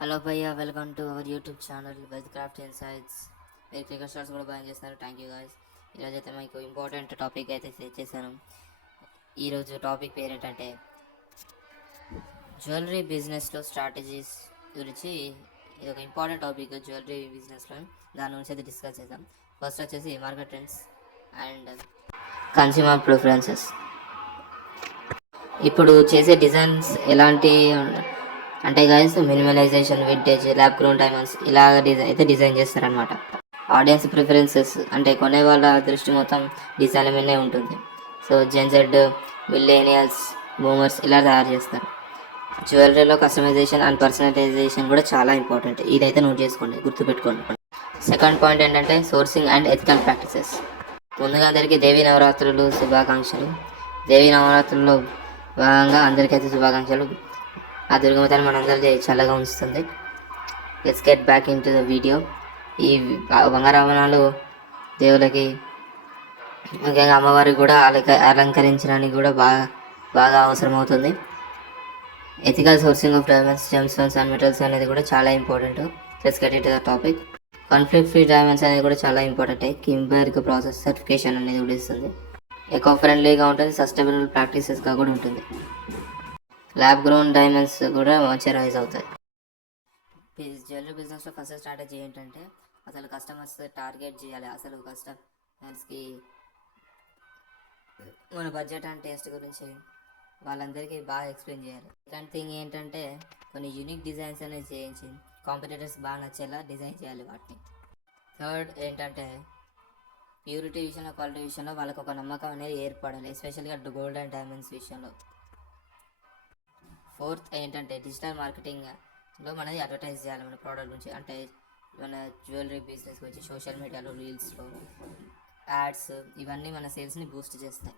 Hello భయ్య, welcome to our YouTube channel wealth craft insights. మీరు cricket shorts కూడా బాగా చేస్తారు. Thank you guys. ఈరోజు అయితే మీకు ఇంపార్టెంట్ టాపిక్ అయితే సెట్ చేశాను. ఈరోజు టాపిక్ పేరు ఏంటంటే జ్యువెలరీ బిజినెస్లో స్ట్రాటజీస్ గురించి. ఇది ఒక ఇంపార్టెంట్ టాపిక్ జ్యువెలరీ బిజినెస్లో. దాని గురించి అయితే డిస్కస్ చేద్దాం. ఫస్ట్ వచ్చేసి market trends and consumer preferences. ఇప్పుడు చేసే డిజైన్స్ ఎలాంటి అంటే guys minimalisation, vintage, lab grown diamonds ఇలా డిజైన్ చేస్తారనమాట. ఆడియన్స్ ప్రిఫరెన్సెస్ అంటే కొనే వాళ్ళ దృష్టి మొత్తం డిజైన్ల మీదనే ఉంటుంది. సో జెన్జెడ్, మిల్లేనియల్స్, బూమర్స్ ఇలా తయారు చేస్తారు. జ్యువెలరీలో కస్టమైజేషన్ అండ్ పర్సనలైజేషన్ కూడా చాలా ఇంపార్టెంట్. ఇదైతే నోట్ చేసుకోండి, గుర్తుపెట్టుకోండి. సెకండ్ పాయింట్ ఏంటంటే సోర్సింగ్ అండ్ ఎథికల్ ప్రాక్టీసెస్. ముందుగా అందరికీ దేవీ నవరాత్రులు శుభాకాంక్షలు. దేవీ నవరాత్రుల్లో భాగంగా అందరికైతే శుభాకాంక్షలు. ఆ దుర్గమతను మనందరిది చల్లగా ఉంచుతుంది. Let's get back in to the video. ఈ బంగారాభరణాలు దేవులకి, ముఖ్యంగా అమ్మవారికి కూడా అలంకరించడానికి కూడా బాగా అవసరం అవుతుంది. Ethical sourcing of diamonds, gem stones and metals అనేది కూడా చాలా important. Let's get in to the topic. Conflict free diamonds అనేది కూడా చాలా ఇంపార్టెంట్. కింబర్గ్ ప్రాసెస్ సర్టిఫికేషన్ అనేది కూడా ఇస్తుంది. ఎకో ఫ్రెండ్లీగా ఉంటుంది, సస్టైనబుల్ ప్రాక్టీసెస్గా కూడా ఉంటుంది. ల్యాబ్ గ్రోన్ డైమండ్స్ కూడా మంచిగా రైజ్ అవుతాయి. జ్యువెలరీ బిజినెస్లో ఫస్ట్ స్ట్రాటజీ ఏంటంటే అసలు కస్టమర్స్ టార్గెట్ చేయాలి. అసలు కస్టమర్స్కి మన బడ్జెట్ అండ్ టేస్ట్ గురించి వాళ్ళందరికీ బాగా ఎక్స్ప్లెయిన్ చేయాలి. సెకండ్ థింగ్ ఏంటంటే కొన్ని యూనిక్ డిజైన్స్ అనేది చేయించి కాంపిటేటర్స్ బాగా నచ్చేలా డిజైన్ చేయాలి వాటిని. థర్డ్ ఏంటంటే ప్యూరిటీ విషయంలో, క్వాలిటీ విషయంలో వాళ్ళకి ఒక నమ్మకం అనేది ఏర్పడాలి, ఎస్పెషల్గా గోల్డ్ అండ్ డైమండ్స్ విషయంలో. ఫోర్త్ ఏంటంటే డిజిటల్ మార్కెటింగ్లో మనది అడ్వర్టైజ్ చేయాలి మన ప్రోడక్ట్ గురించి. అంటే మన జ్యువెలరీ బిజినెస్ గురించి సోషల్ మీడియాలో, రీల్స్లో, యాడ్స్ ఇవన్నీ మన సేల్స్ని బూస్ట్ చేస్తాయి.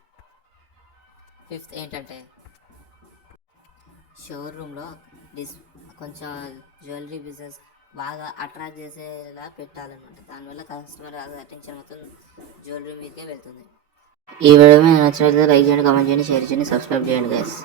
ఫిఫ్త్ ఏంటంటే షోరూంలో కొంచెం జ్యువెలరీ బిజినెస్ బాగా అట్రాక్ట్ చేసేలా పెట్టాలన్నమాట. దానివల్ల కస్టమర్ అటెన్షన్ మొత్తం జ్యువెలరీ మీదకే వెళ్తుంది. ఈ వీడియో మీకు నచ్చినట్లయితే లైక్ చేయండి, కామెంట్ చేయండి, షేర్ చేయండి, సబ్స్క్రైబ్ చేయండి గైస్.